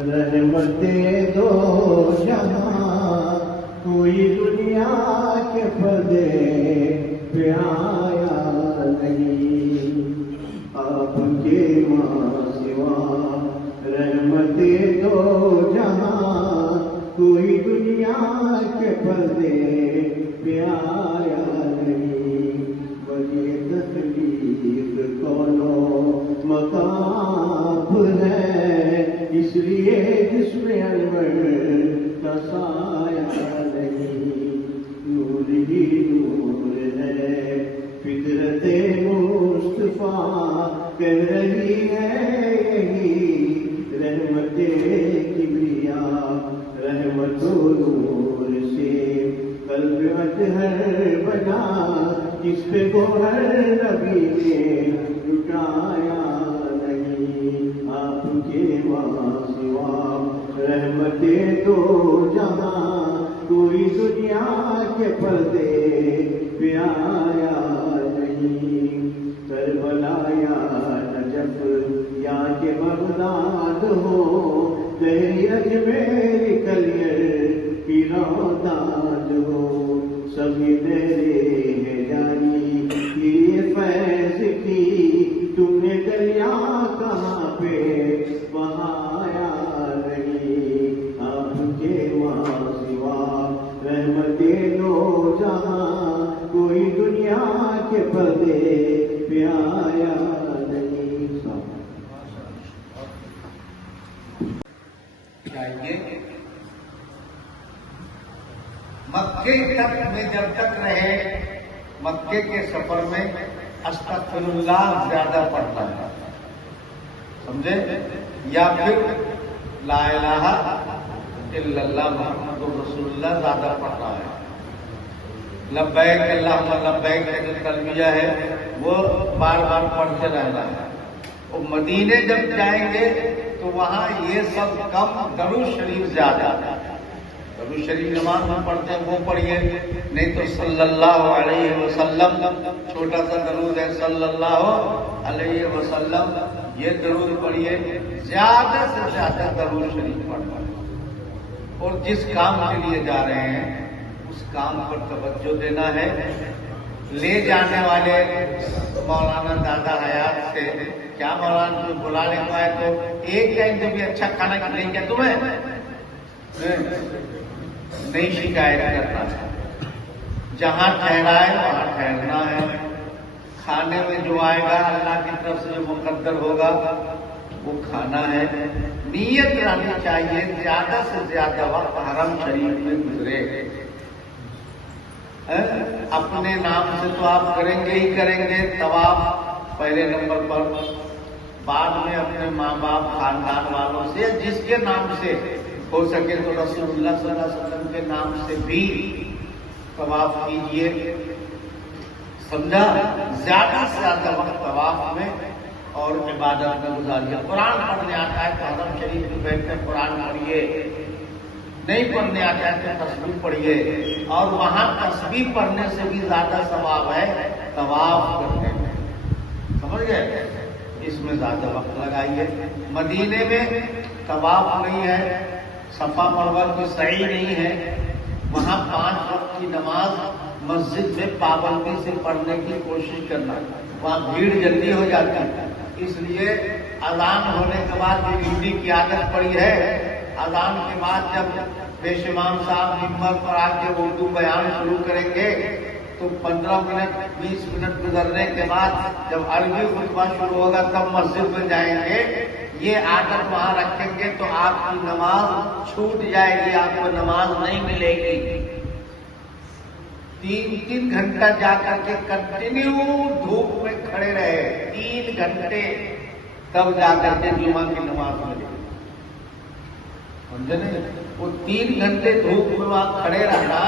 رحمت دو جہاں کوئی دنیا کے پردے پہ آیا نہیں، آپ کے ماں سوا رحمت دو جہاں کوئی دنیا کے پردے پہ آیا نہیں، بڑی تکلیف کونوں مقام ہے، اس لیے جس میں انور کا سایہ نہیں، نور ہی نور ہے فطرت مصطفیٰ کہہ رہی ہے یہی، رحمت کبریا رحمت و نور سے قلب اطہر بنا، جس پہ گوہر نبی نے لٹایا نہیں، آپ کے ماں سوا رحمت دو جہاں کوئی دنیا کے پردے پہ آیا نہیں، کربلا یا نجف یا کہ بغداد ہو، دہلی اجمیر کلیر کی روداد ہو، سبھی تیرے ہیں جانی یہ فیض کی، تم نے دریا کہاں پہ بہایا نہیں، آپ کے ماں سوا رحمت دو جہاں کوئی دنیا کے پردے پہ آیا نہیں۔ چاہیے مکے تک میں جب تک رہے، مکے کے سفر میں استغفر اللہ زیادہ پڑھتا ہے، سمجھے، یا پھر لا الہ الا اللہ محمد رسول اللہ زیادہ پڑھتا ہے، لبیک اللہم لبیک کا جو تلبیہ ہے وہ بار بار پڑھتے رہنا ہے۔ اور مدینے جب جائیں گے تو وہاں یہ سب کم، درود شریف زیادہ، درود شریف نماز میں پڑھتے ہیں وہ پڑھیے، نہیں تو صلی اللہ علیہ وسلم، چھوٹا سا درود ہے صلی اللہ علیہ وسلم، یہ درود پڑھیے، زیادہ سے زیادہ درود شریف پڑھنا، اور جس کام کے لیے جا رہے ہیں اس کام پر توجہ دینا ہے۔ لے جانے والے مولانا دادا حیات سے کیا مولانا جو بلا لے پائے تو ایک ٹائم سے بھی اچھا کھانا کھلائیں کیا تمہیں نہیں شکایت کرنا، جہاں ٹھہرائے وہاں ٹھہرنا ہے، کھانے میں جو آئے گا اللہ کی طرف سے مقدر ہوگا وہ کھانا ہے، نیت رہنی چاہیے زیادہ سے زیادہ وقت حرم شریف میں گزرے۔ اپنے نام سے تو آپ کریں گے ہی کریں گے طواف پہلے نمبر پر، بعد میں اپنے ماں باپ خاندان والوں سے جس کے نام سے ہو سکے تو رسول اللہ صلی اللہ علیہ وسلم کے نام سے بھی طواف کیجیے، سمجھا، زیادہ سے زیادہ وقت طواف میں اور عبادت میں گزاریے۔ قرآن پڑھنے آتا ہے تو حرم شریف میں بیٹھ کر قرآن پڑھیے، نہیں پڑھنے آتا ہے تو تسبیح پڑھیے، اور وہاں تسبیح پڑھنے سے بھی زیادہ ثواب ہے طواف کرنے میں، سمجھ گئے، اس میں زیادہ وقت لگائیے۔ مدینے میں طواف نہیں ہے، صفا مروہ کی سعی نہیں ہے، وہاں 5 وقت کی نماز مسجد میں پابندی سے پڑھنے کی کوشش کرنا، وہاں بھیڑ جلدی ہو جاتی ہے، اس لیے اذان ہونے کے بعد ڈیوٹی کی عادت پڑی ہے، اذان کے بعد جب پیش امام صاحب ممبر پر آ کے اردو بیان شروع کریں گے تو 15 منٹ 20 منٹ گزرنے کے بعد جب عربی خطبہ شروع ہوگا تب مسجد میں جائیں گے، یہ عادت وہاں رکھیں گے تو آپ کی نماز چھوٹ جائے گی، آپ کو نماز نہیں ملے گی۔ 3 گھنٹہ جا کر کے کنٹینیو دھوپ میں کھڑے رہے، 3 گھنٹے، تب جا کر کے جمعہ کی نماز ملے، سمجھے نہیں؟ وہ 3 گھنٹے دھوپ میں وہاں کھڑے رہنا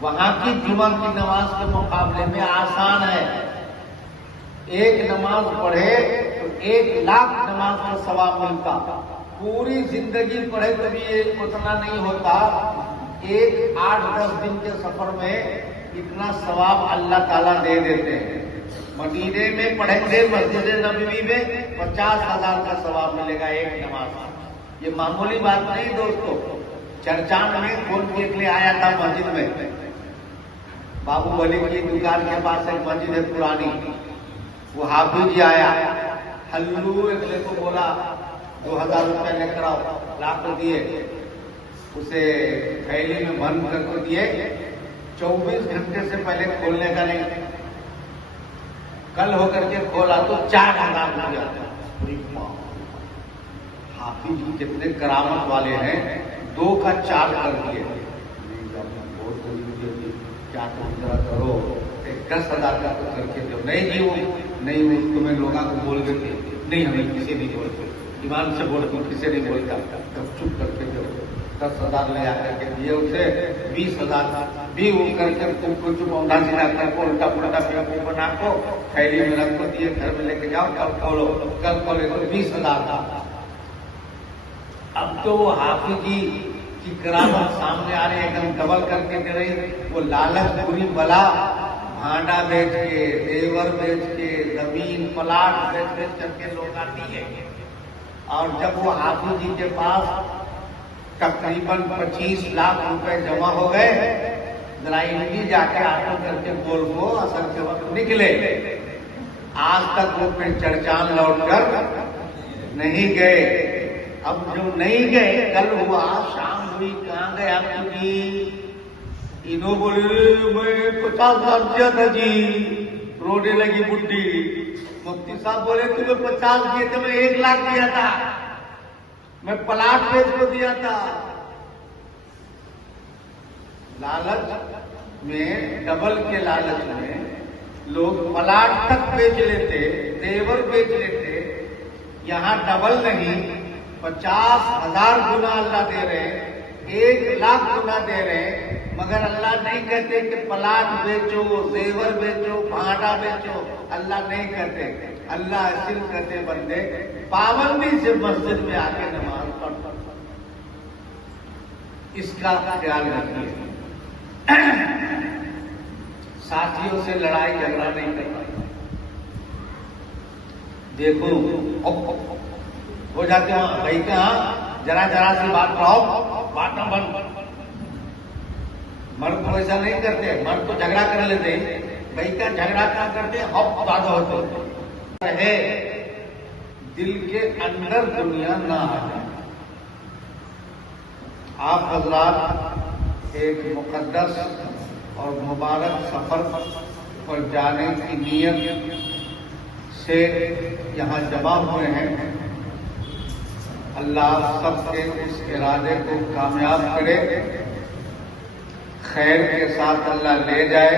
وہاں کی جمعہ کی نماز کے مقابلے میں آسان ہے۔ ایک نماز پڑھے تو 1,00,000 نماز کا ثواب ملتا، پوری زندگی پڑھے تو بھی اتنا نہیں ہوتا، 8-10 دن کے سفر میں اتنا ثواب اللہ تعالیٰ دے دیتے ہیں۔ مدینے میں پڑھیں گے مسجد نبوی میں 50,000 کا ثواب ملے گا ایک نماز، یہ معمولی بات نہیں دوستو. چرچان میں کھول کے لیے آیا تھا مسجد میں. بابو بلی کی دکان کے پاس ایک مسجد ہے پرانی. وہ حافظ جی آیا, ہلو اگلے کو بولا 2000 روپے لے کر آؤ, لا کر دیے. اسے تھیلی میں بند کر کے دیے. 24 گھنٹے سے پہلے کھولنے کا نہیں. کل ہو کر کے کھولا تو 4000 روپیہ. حافظ جی کتنے کرامت والے ہیں, 2 کا 4 کر دیے. بہت کیا تم ذرا کرو, 10,000 کا تو کر کے دو. نہیں جی وہ نہیں, تمہیں لوگوں کو بول دیتے نہیں, ہمیں کسی نہیں بولتے, ایمان سے بولتے کسی نہیں بولتا, تب چپ کر کے دو. 10,000 لے آ کر کے دیے اسے. 20,000 بھی وہ کر کے تم کو چپ اونڈا سیدھا کر کو الٹا پلٹا پھر بنا کو تھیلی میں رکھ کو دیے. گھر میں لے کے جاؤ, کل کھولو. کل کھولے تو 20,000 تھا. اب تو وہ حافظ جی کی کرامت سامنے آ رہے, ایک دم ڈبل کر کے دے رہی. وہ لالچ بری بلا, بھانڈا بیچ کے, دیور بیچ کے, زمین پلاٹ بیچ کر کے لوگ آتی ہے. اور جب وہ حافظ جی کے پاس تقریباً 25 لاکھ روپے جمع ہو گئے, ذرا انڈی جا کے آٹو کر کے بول کو اثر کے وقت نکلے. آج تک وہ پھر چرچان لوٹ کر نہیں گئے. اب جو نہیں گئے, کل ہوا, شام ہوئی, کہاں گئے آپ جی؟ انہوں بولے میں 50,000 دیا تھا جی. رونے لگی بڈھی. مفتی صاحب بولے تمہیں 50 دیے تھے, میں 1 لاکھ دیا تھا, میں پلاٹ بیچ کو دیا تھا. لالچ میں, ڈبل کے لالچ میں لوگ پلاٹ تک بیچ لیتے, دیور بیچ لیتے. یہاں ڈبل نہیں, 50,000 گنا اللہ دے رہے, 1 لاکھ گنا دے رہے. مگر اللہ نہیں کہتے کہ پلاٹ بیچو, زیور بیچو, بھانڈا بیچو. اللہ نہیں کہتے. اللہ صرف کہتے بندے پابندی سے مسجد میں آ کے نماز پڑھ. اس کا خیال رکھیے. ساتھیوں سے لڑائی جھگڑا نہیں کرنا. دیکھو ہو جاتے ہیں بھائی کہ ہاں ذرا سی بات رہو, بات نہ بند. مرد تو ایسا نہیں کرتے, مرد تو جھگڑا کر لیتے. بھائی کا جھگڑا کیا کرتے, ہپ زیادہ ہوتے ہے. دل کے اندر دنیا نہ آ جائے. آپ حضرات ایک مقدس اور مبارک سفر پر جانے کی نیت سے یہاں جمع ہوئے ہیں. اللہ سب کے اس ارادے کو کامیاب کرے, خیر کے ساتھ اللہ لے جائے,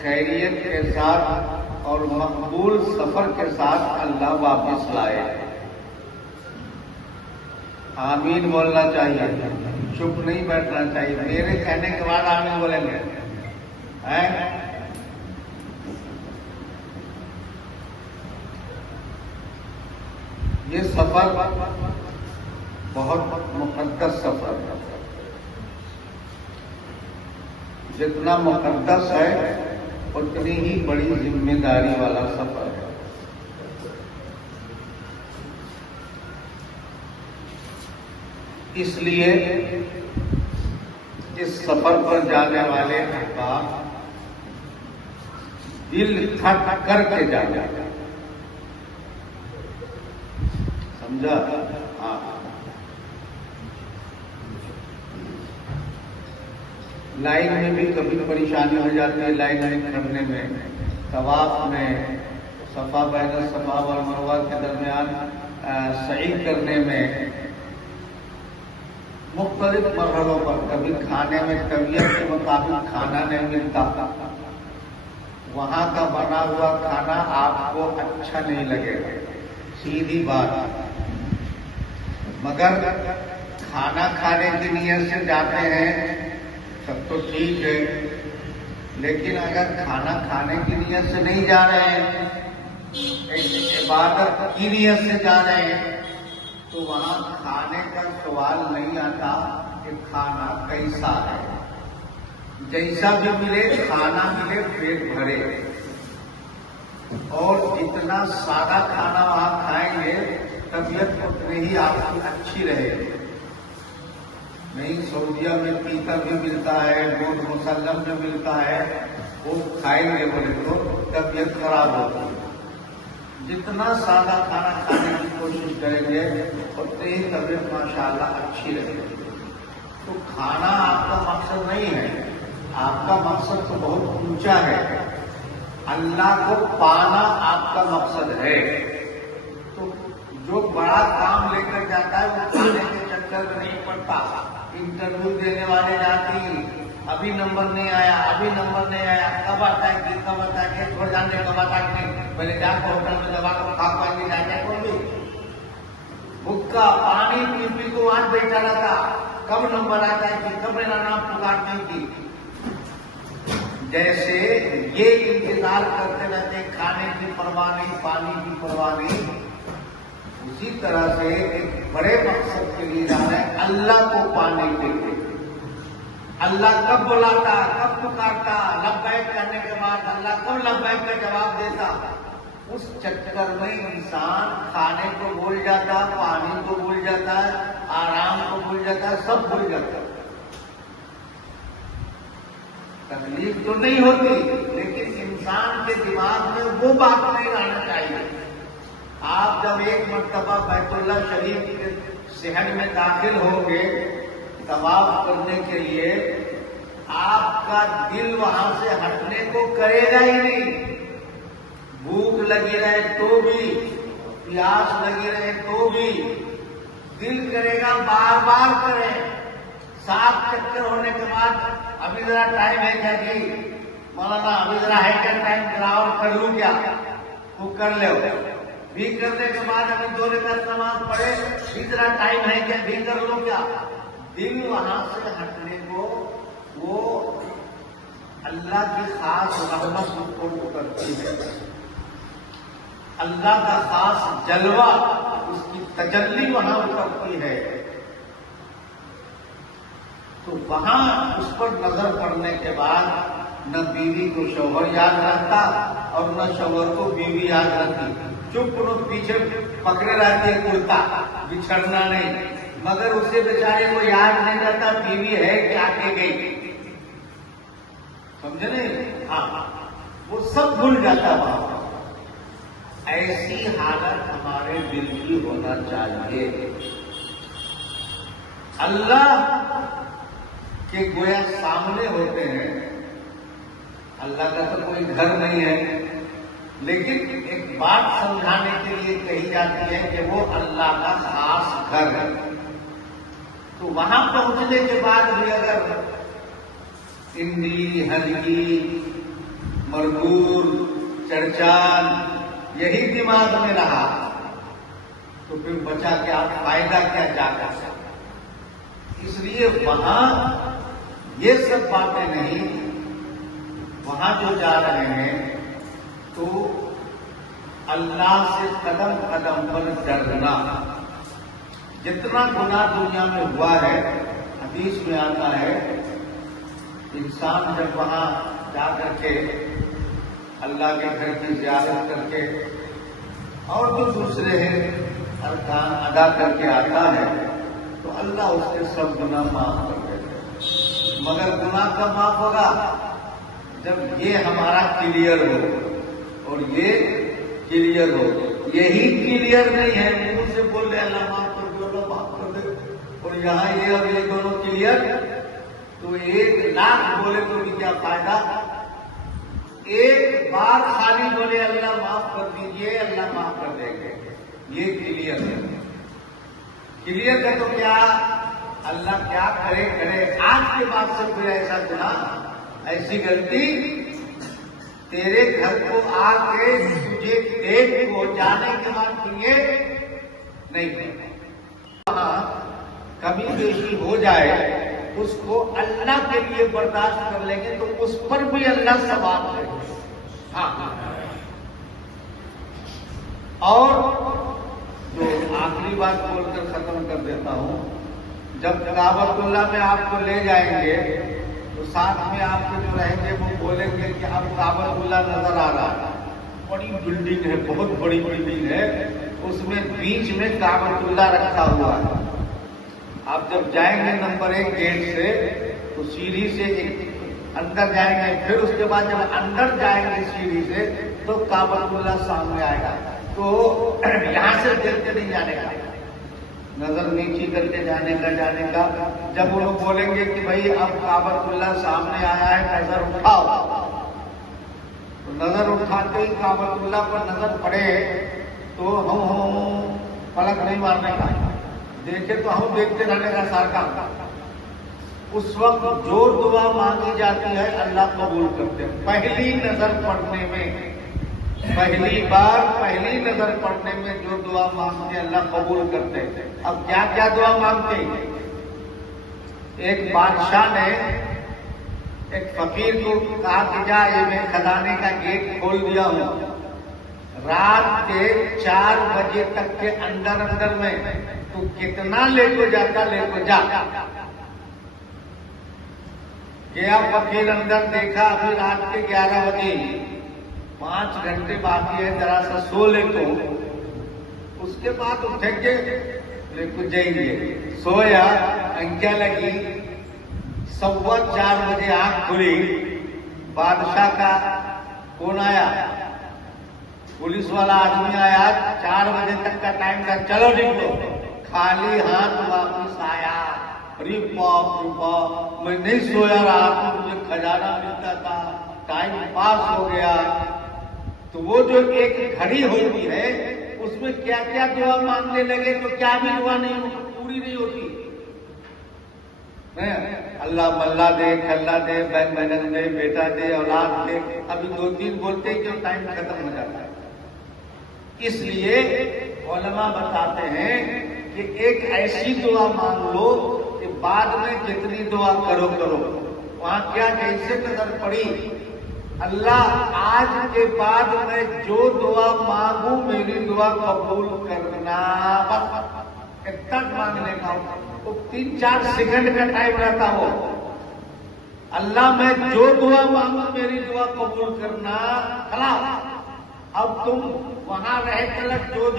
خیریت کے ساتھ اور مقبول سفر کے ساتھ اللہ واپس لائے. آمین بولنا چاہیے, چپ نہیں بیٹھنا چاہیے. میرے کہنے کے بعد آمین بولیں گے. یہ سفر بہت مقدس سفر ہے. جتنا مقدس ہے اتنی ہی بڑی ذمہ داری والا سفر ہے. اس لیے اس سفر پر جانے والے احباب دل تھک کر کے جانا. سمجھا؟ ہاں. لائن میں بھی کبھی پریشانی ہو جاتی ہے. لائن میں کھڑنے میں, طواف میں, صفا بین الصفا والمروہ کے درمیان سعی کرنے میں, مختلف مرحلوں پر. کبھی کھانے میں طبیعت کے مطابق کھانا نہیں ملتا, وہاں کا بنا ہوا کھانا آپ کو اچھا نہیں لگے گا, سیدھی بات. مگر کھانا کھانے کی نیت سے جاتے ہیں تب تو ٹھیک ہے, لیکن اگر کھانا کھانے کی نیت سے نہیں جا رہے ہیں, ایک عبادت کی نیت سے جا رہے ہیں, تو وہاں کھانے کا سوال نہیں آتا کہ کھانا کیسا ہے. جیسا بھی ملے, کھانا ملے, پیٹ بھرے. اور جتنا سادہ کھانا وہاں کھائیں گے طبیعت اتنی ہی آپ کی اچھی رہے گی. نہیں سعودیہ میں پیتل بھی ملتا ہے، گوشت مسلم میں ملتا ہے، وہ کھائیں گے بولے تو طبیعت خراب ہوتی ہے. جتنا سادہ کھانا کھانے کی کوشش کریں گے اتنی ہی طبیعت ماشاءاللہ اچھی رہے گی. تو کھانا آپ کا مقصد نہیں ہے، آپ کا مقصد تو بہت اونچا ہے. اللہ کو پانا آپ کا مقصد ہے. تو جو بڑا کام لے کر جاتا ہے وہ کھانے کے چکر میں نہیں پڑتا. انٹرویو دینے والے جاتی، ابھی نمبر نہیں آیا، ابھی نمبر نہیں آیا، کب آتا ہے کہ کب آتا ہے کہ تھوڑے جاننے کب آتا ہے نہیں، پہلے جا کے ہوٹل میں دبا کر کھا پائیں گے جاتے کون بھی بھوکا پانی پی پی کو وہاں بیٹھا رہتا، کب نمبر آتا ہے کہ کب میرا نام پکارنے کی. جیسے یہ انتظار کرتے رہتے کھانے کی پرواہ نہیں، پانی کی پرواہ نہیں، اسی طرح سے ایک بڑے مقصد کے لیے جانا ہے اللہ کو پانے کے لیے. اللہ کب بلاتا، کب پکارتا، لبیک کرنے کے بعد اللہ کب لبیک کا جواب دیتا، اس چکر میں انسان کھانے کو بھول جاتا، پانی کو بھول جاتا ہے، آرام کو بھول جاتا ہے، سب بھول جاتا ہے. تکلیف تو نہیں ہوتی لیکن انسان کے دماغ میں وہ بات نہیں آنا چاہیے. آپ جب ایک مرتبہ بیت اللہ شریف کے صحن میں داخل ہوں گے طواف کرنے کے لیے، آپ کا دل وہاں سے ہٹنے کو کرے گا ہی نہیں. بھوک لگی رہے تو بھی، پیاس لگی رہے تو بھی دل کرے گا بار بار کریں. 7 چکر ہونے کے بعد ابھی ذرا ٹائم ہے کیا جی مولانا، ابھی ذرا ہے کیا ٹائم، ذرا اور کر لوں کیا، وہ کر لو. بھی کرنے کے بعد ابھی 2 رکعت نماز پڑھے، بھی ذرا ٹائم ہے کیا، بھی کر لو کیا. دل وہاں سے ہٹنے کو وہ اللہ کی خاص رحمت کو کرتی ہے. اللہ کا خاص جلوہ، اس کی تجلی وہاں اترتی ہے. تو وہاں اس پر نظر پڑنے کے بعد نہ بیوی کو شوہر یاد رکھتا اور نہ شوہر کو بیوی یاد رکھتی. چپ لوگ پیچھے پکڑے رہتی ہے کرتا، بچھڑنا نہیں، مگر اسے بیچارے کو یاد نہیں رہتا بیوی ہے کہ آگے گئی. سمجھے نہیں؟ ہاں، وہ سب بھول جاتا وہاں. ایسی حالت ہمارے دل کی ہونا چاہیے. اللہ کے گویا سامنے ہوتے ہیں. اللہ کا تو کوئی گھر نہیں ہے، لیکن ایک بات سمجھانے کے لیے کہی جاتی ہے کہ وہ اللہ کا خاص گھر ہے. تو وہاں پہنچنے کے بعد بھی اگر انڈی، ہلکی، مرگور، چڑچان یہی دماغ میں رہا تو پھر بچا کیا، فائدہ کیا جا کر. اس لیے وہاں یہ سب باتیں نہیں. وہاں جو جا رہے ہیں تو اللہ سے قدم قدم پر ڈرنا. جتنا گناہ دنیا میں ہوا ہے، حدیث میں آتا ہے انسان جب وہاں جا کر کے اللہ کے گھر کی زیارت کر کے اور جو دوسرے ہیں ارکان ادا کر کے آتا ہے تو اللہ اس کے سب گناہ معاف کر دیتے ہیں. مگر گناہ کب معاف ہوگا؟ جب یہ ہمارا کلیئر ہو اور یہ کلیئر ہو. یہی کلیئر نہیں ہے، منہ سے بول رہے اللہ معاف کر دو، اللہ معاف کر دے، اور یہاں یہ اور یہ دونوں کلیئر، تو 1,00,000 بولے تو بھی کیا فائدہ. ایک بار خالی بولے اللہ معاف کر دیجئے، اللہ معاف کر دیں گے. یہ کلیئر ہے. کلیئر ہے تو کیا اللہ کیا کرے کرے. آج کے بعد سے کوئی ایسا گناہ، ایسی غلطی تیرے گھر کو آ کے تجھے دیکھ کو جانے کے بعد کیے نہیں. وہاں کمی بیشی ہو جائے اس کو اللہ کے لیے برداشت کر لیں گے تو اس پر بھی اللہ ثواب دے گا. ہاں، اور جو آخری بات بول کر ختم کر دیتا ہوں، جب کعبۃ اللہ میں آپ کو لے جائیں گے تو ساتھ میں آپ کے جو رہیں گے وہ بولیں گے کہ اب کعبۃ اللہ نظر آ رہا ہے. بڑی بلڈنگ ہے، بہت بڑی بلڈنگ ہے، اس میں بیچ میں کعبۃ رکھا ہوا ہے. آپ جب جائیں گے نمبر 1 گیٹ سے تو سیڑھی سے ایک اندر جائیں گے، پھر اس کے بعد جب اندر جائیں گے سیڑھی سے تو کعبۃ سامنے آئے گا. تو یہاں سے دیکھتے نہیں جانے کا، نظر نیچی کر کے جانے کا. جب وہ لوگ بولیں گے کہ بھائی اب کعبۃ سامنے آیا ہے، نظر اٹھاؤ، تو نظر اٹھاتے ہی کعبۃ پر نظر پڑے تو ہم پلک نہیں مارنے کا، دیکھے تو ہم دیکھتے رہنے کا سارا. اس وقت جو دعا مانگی جاتی ہے اللہ قبول کرتے ہیں. پہلی نظر پڑنے میں، پہلی نظر پڑنے میں جو دعا مانگتے اللہ قبول کرتے ہیں. اب کیا کیا دعا مانگتے ہیں؟ ایک بادشاہ نے ایک فقیر کو کہا کہ جا یہ میں خزانے کا گیٹ کھول دیا ہوں، رات کے 4 بجے تک کے اندر میں تو کتنا لے کو جاتا لے کو جا. گیا فقیر اندر، دیکھا ابھی رات کے 11 بجے 5 گھنٹے باقی ہے، ذرا سا سو لے تو اس کے بعد اٹھیں گے لے کو جائیں گے. سویا، انکیا لگی، 4:15 بجے آنکھ کھلی، بادشاہ کا کون آیا؟ پولیس والا آدمی آیا. 4 بجے تک کا ٹائم تھا، چلو نکلو. خالی ہاتھ واپس آیا. ارے باپ، میں نہیں سویا رہا تھا، مجھے خزانہ ملتا تھا، ٹائم پاس ہو گیا. تو وہ جو ایک گھڑی ہوتی ہے اس میں کیا کیا دعا مانگنے لگے تو کیا بھی دعا نہیں پوری نہیں ہوتی. اللہ ملا دے، کھلا دے، بہن بہن دے، بیٹا دے، اولاد دے، ابھی 2-3 بولتے کہ ٹائم ختم ہو جاتا ہے. اس لیے علماء بتاتے ہیں کہ ایک ایسی دعا مانگ لو کہ بعد میں جتنی دعا کرو. وہاں کیا جیسے نظر پڑی، اللہ آج کے بعد میں جو دعا مانگوں میری دعا قبول کرنا. بس اتنا مانگنے کا، وہ 3-4 سیکنڈ کا ٹائم رہتا ہو. اللہ میں جو دعا مانگوں میری دعا قبول کرنا. خلاص اب تم وہاں رہ کر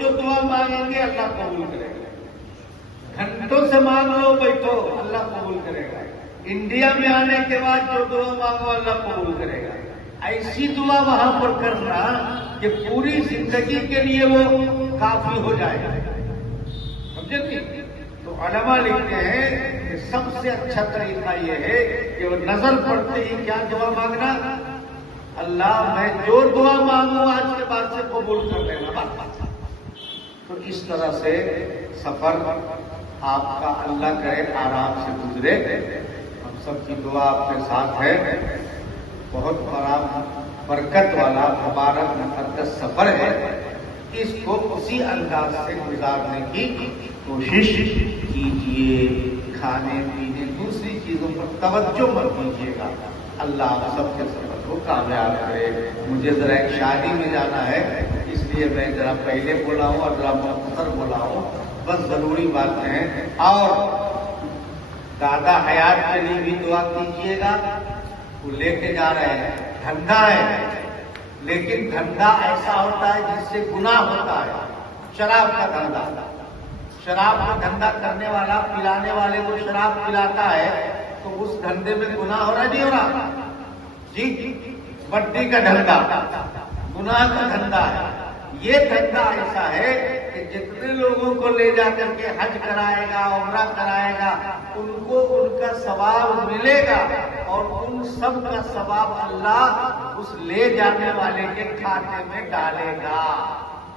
جو دعا مانگیں گے اللہ قبول کرے گا. گھنٹوں سے مانگ لو، بیٹھو، اللہ قبول کرے گا. انڈیا میں آنے کے بعد جو دعا مانگو اللہ قبول کرے گا. ایسی دعا وہاں پر کرنا کہ پوری زندگی کے لیے وہ کافی ہو جائے گا. سمجھے؟ تو علماء لکھتے ہیں کہ سب سے اچھا طریقہ یہ ہے کہ وہ نظر پڑتے ہی کیا دعا مانگنا، اللہ میں جو دعا مانگوں آج کے بعد سے قبول کر لینا. تو اس طرح سے سفر آپ کا اللہ کرے آرام سے گزرے. ہم سب کی دعا آپ کے ساتھ ہے. بہت بڑا برکت والا مبارک مقدس سفر ہے. اس کو اسی انداز سے گزارنے کی کوشش کیجیے. کھانے پینے دوسری چیزوں پر توجہ مت دیجیے گا. اللہ آپ سب کے سفر کو کامیاب کرے. مجھے ذرا ایک شادی میں جانا ہے، اس لیے میں ذرا پہلے بولا ہوں اور ذرا مختصر بولا ہوں. بس ضروری باتیں ہیں. اور دادا حیات کے لیے بھی دعا کیجیے گا. وہ لے کے جا رہے ہیں، دھندا ہے، لیکن دھندا ایسا ہوتا ہے جس سے گناہ ہوتا ہے. شراب کا دھندا، شراب کا دھندا کرنے والا پلانے والے کو شراب پلاتا ہے تو اس دھندے میں گناہ ہو رہا نہیں ہو رہا؟ جی. بٹی کا دھندا گناہ کا دھندا ہے. یہ دھندا ایسا ہے کہ جتنے لوگوں کو لے جا کر کے حج کرائے گا، عمرہ کرائے گا، ان کو ان کا ثواب ملے گا اور ان سب کا ثواب اللہ اس لے جانے والے کے کھاتے میں ڈالے گا.